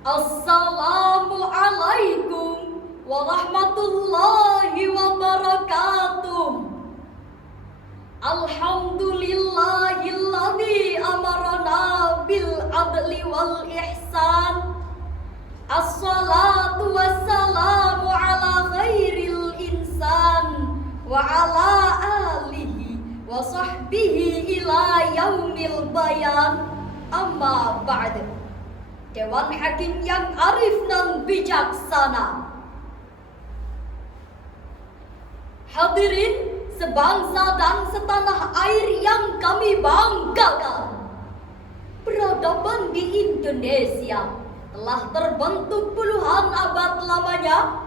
Assalamualaikum warahmatullahi wabarakatuh. Alhamdulillahilladzi amarana bil adli wal ihsan. Assalatu wassalamu ala khairil insan wa ala alihi wa sahbihi ila yaumil bayan. Amma ba'du. Dewan Hakim yang arif dan bijaksana, hadirin sebangsa dan setanah air yang kami banggakan, peradaban di Indonesia telah terbentuk puluhan abad lamanya.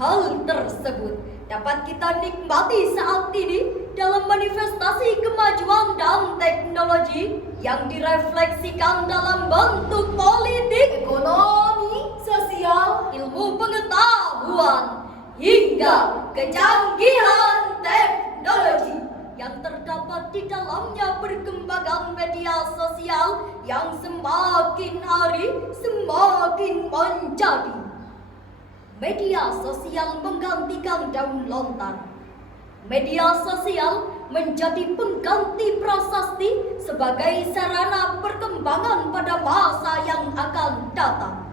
Hal tersebut dapat kita nikmati saat ini dalam manifestasi kemajuan dan teknologi yang direfleksikan dalam bentuk politik, ekonomi, sosial, ilmu pengetahuan, hingga kecanggihan teknologi yang terdapat di dalamnya perkembangan media sosial yang semakin hari semakin menjadi. Media sosial menggantikan daun lontar. Media sosial menjadi pengganti prasasti sebagai sarana perkembangan pada masa yang akan datang.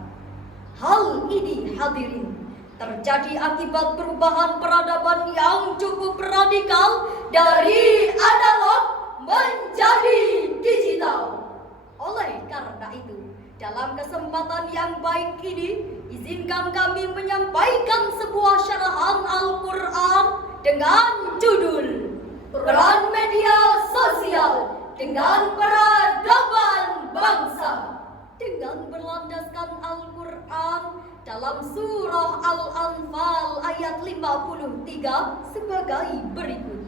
Hal ini, hadirin, terjadi akibat perubahan peradaban yang cukup radikal dari analog menjadi digital. Oleh karena itu, dalam kesempatan yang baik ini, izinkan kami menyampaikan sebuah syarahan Al-Quran dengan judul Peran Media Sosial dengan Peradaban Bangsa, dengan berlandaskan Al-Quran dalam surah Al-Anfal ayat 53 sebagai berikut.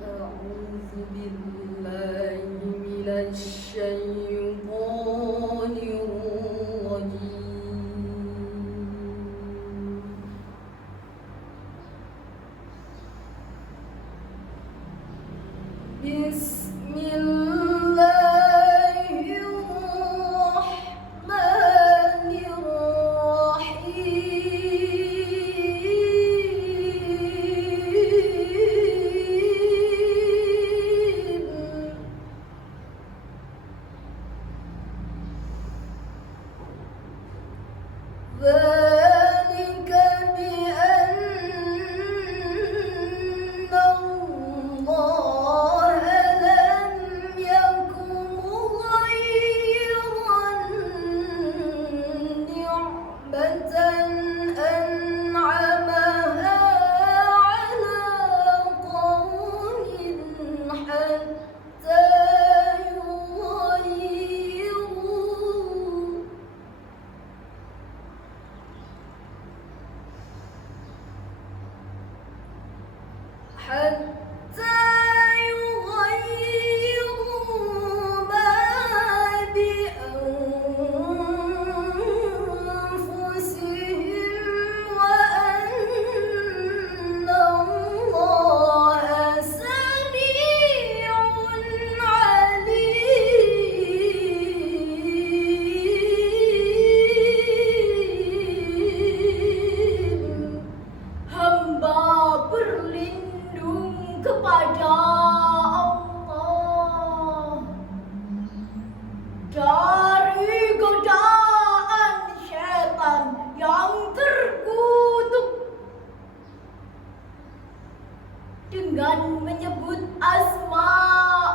Dengan menyebut asma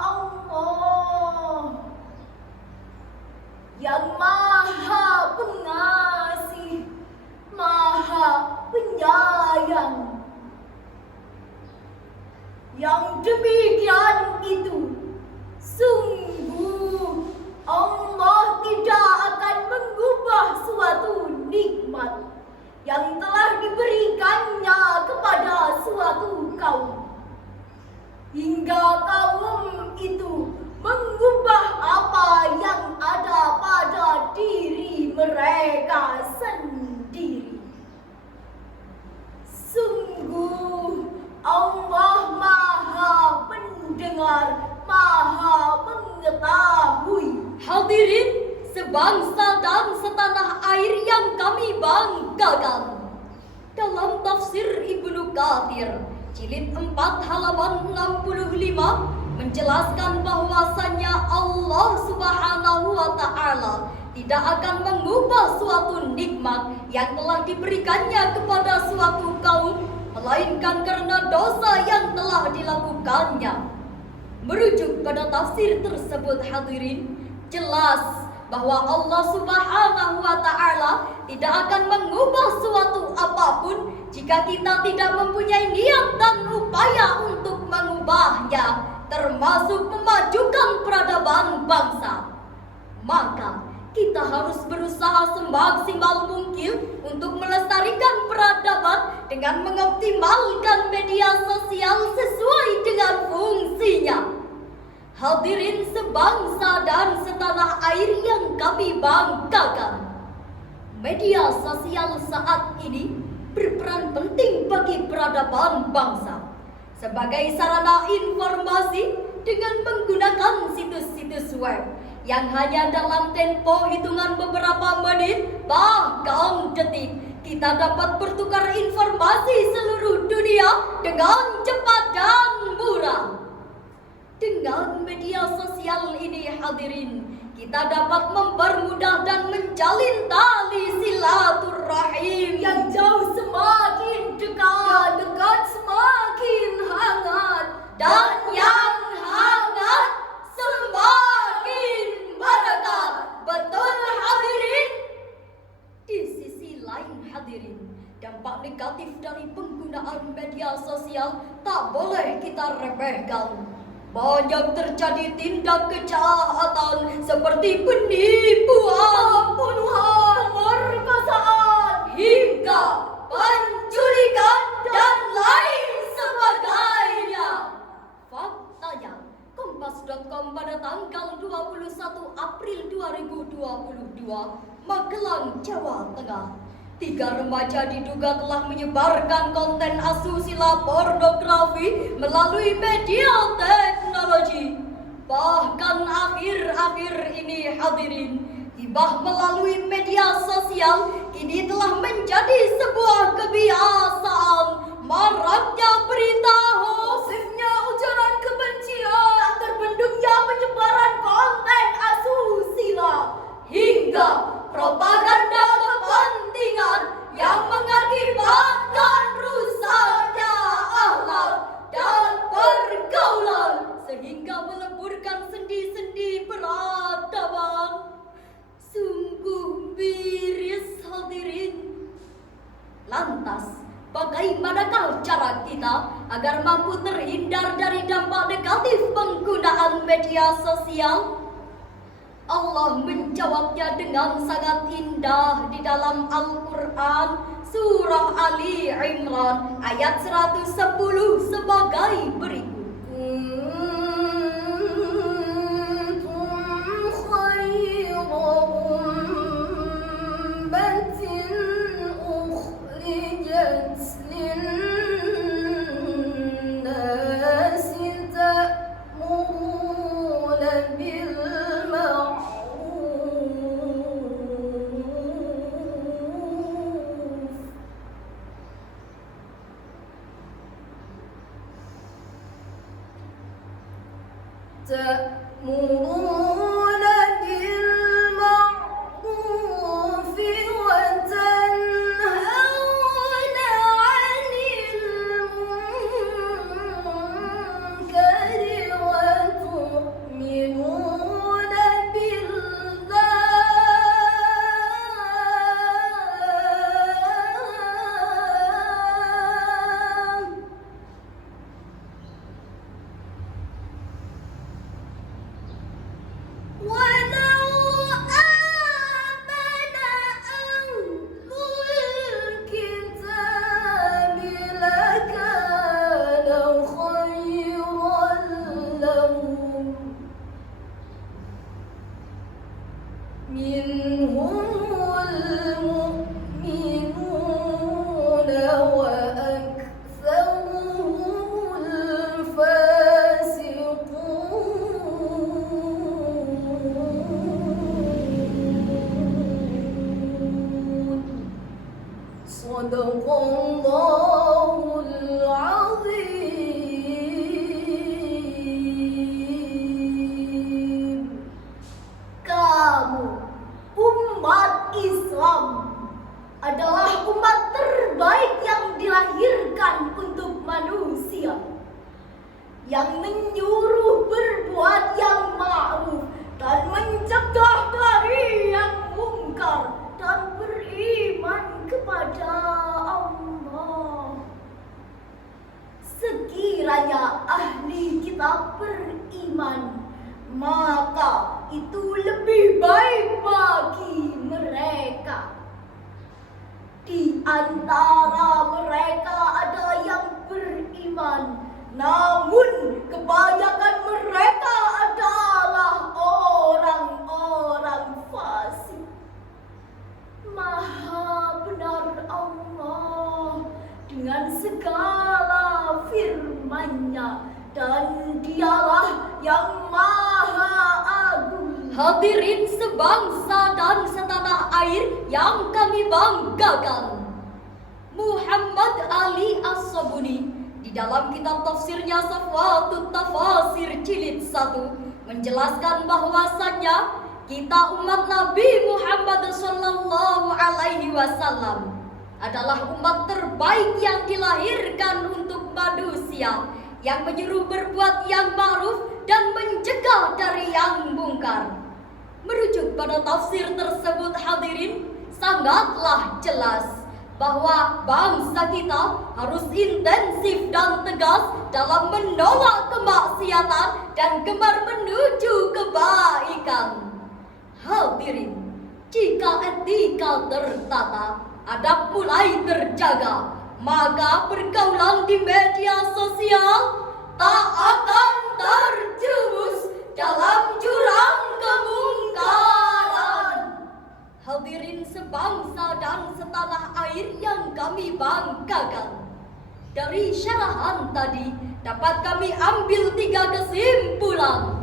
Allah yang maha pengasih, maha penyayang. Yang demikian itu sungguh Allah tidak akan mengubah suatu nikmat yang telah diberikannya kepada suatu kaum, hingga kaum itu mengubah apa yang ada pada diri mereka sendiri. Sungguh Allah maha mendengar, maha mengetahui. Hadirin sebangsa dan setanah air yang dibanggakan. Dalam tafsir Ibnu Katsir jilid 4 halaman 65 menjelaskan bahwasannya Allah Subhanahu wa taala tidak akan mengubah suatu nikmat yang telah diberikannya kepada suatu kaum melainkan karena dosa yang telah dilakukannya. Merujuk pada tafsir tersebut hadirin, jelas bahwa Allah Subhanahu wa taala tidak akan mengubah suatu apapun jika kita tidak mempunyai niat dan upaya untuk mengubahnya, termasuk memajukan peradaban bangsa. Maka kita harus berusaha semaksimal mungkin untuk melestarikan peradaban dengan mengoptimalkan media sosial sesuai dengan fungsinya. Hadirin sebangsa dan setanah air yang kami banggakan, media sosial saat ini berperan penting bagi peradaban bangsa sebagai sarana informasi dengan menggunakan situs-situs web yang hanya dalam tempo hitungan beberapa menit bahkan detik kita dapat bertukar informasi seluruh dunia dengan cepat dan murah. Dengan media sosial ini hadirin, kita dapat mempermudah dan menjalin tali silaturahim yang jauh semakin dekat, dekat semakin hangat, dan yang hangat semakin berkah. Betul hadirin? Di sisi lain hadirin, dampak negatif dari penggunaan media sosial tak boleh kita remehkan. Banyak terjadi tindak kejahatan seperti penipuan, pembunuhan, pemerkosaan, hingga penculikan dan lain sebagainya. Faktanya, Kompas.com pada tanggal 21 April 2022, Magelang, Jawa Tengah, 3 remaja diduga telah menyebarkan konten asusila pornografi melalui media teknologi. Bahkan akhir-akhir ini hadirin, gibah melalui media sosial kini telah menjadi sebuah kebiasaan. Maraknya berita, masifnya ujaran kebencian, tak terbendungnya penyebaran konten asusila, hingga propaganda kepentingan yang mengakibatkan rusaknya akhlak dan pergaulan sehingga meleburkan sendi-sendi peradaban. Sungguh miris hadirin. Lantas, bagaimanakah cara kita agar mampu terhindar dari dampak negatif penggunaan media sosial? Allah menjawabnya dengan sangat indah di dalam Al-Quran Surah Ali Imran ayat 110 sebagai berikut. تأمرون بالمعروف وتنهون عن المنكر وتؤمنون بالله. Sadaqallahul azim. Kamu, umat Islam, adalah umat terbaik yang dilahirkan untuk manusia, yang menyuruh berbuat yang ma'ruf dan mencegah dari yang mungkar dan beriman kepada Allah. Sekiranya ahli kitab beriman, maka itu lebih baik bagi mereka. Di antara mereka ada yang beriman, namun kebanyakan mereka adalah orang-orang fasik. Maha benar Allah dengan segala firman-Nya, dan Dialah yang Maha Agung. Hadirin sebangsa dan setanah air yang kami banggakan, Muhammad Ali As-Sabuni di dalam kitab tafsirnya Safwatut Tafasir Jilid 1 menjelaskan bahwasannya kita umat Nabi Muhammad sallallahu alaihi wasallam adalah umat terbaik yang dilahirkan untuk manusia, yang menyuruh berbuat yang ma'ruf dan mencegah dari yang mungkar. Merujuk pada tafsir tersebut, hadirin, sangatlah jelas bahwa bangsa kita harus intensif dan tegas dalam menolak kemaksiatan dan gemar menuju kebaikan. Hadirin, jika etika tertata, adab mulai terjaga, maka pergaulan di media sosial tak akan terjerumus dalam jurang kemungkaran. Hadirin sebangsa dan setanah air yang kami banggakan, dari syarahan tadi dapat kami ambil 3 kesimpulan.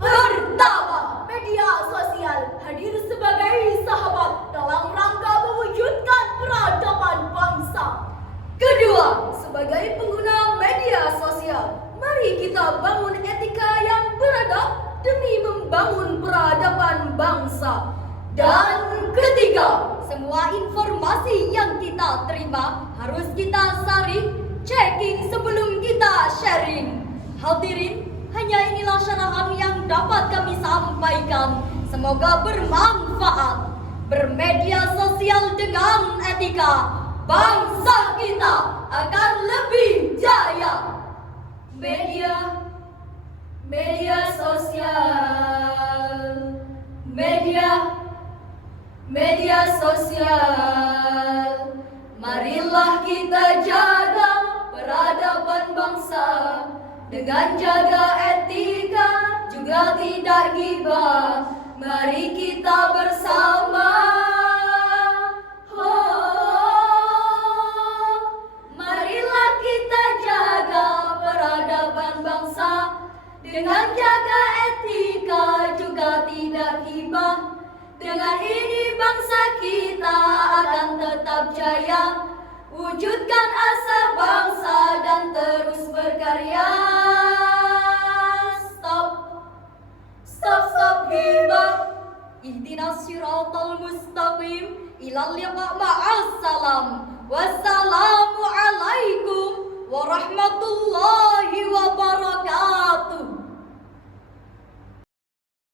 Pertama, media sosial hadir sebagai sahabat dalam rangka mewujudkan peradaban bangsa. Kedua, sebagai pengguna media sosial, mari kita bangun etika yang beradab demi membangun peradaban bangsa. Dan ketiga, semua informasi yang kita terima harus kita saring, checking sebelum kita sharing. Hadirin, hanya inilah syarahan yang dapat kami sampaikan. Semoga bermanfaat. Bermedia sosial dengan etika, bangsa kita akan lebih jaya. Media sosial, media sosial. Marilah kita jaga peradaban bangsa dengan jaga etika, juga tidak gibah. Mari kita bersama. Marilah kita jaga peradaban bangsa dengan jaga etika, juga tidak gibah. Dengan ini bangsa kita akan tetap jaya, wujudkan asa bangsa dan terus berkarya. Stop hibah. Ihdinas siratal mustaqim. Ilal liqa ma'assalam. Wassalamualaikum warahmatullahi wabarakatuh.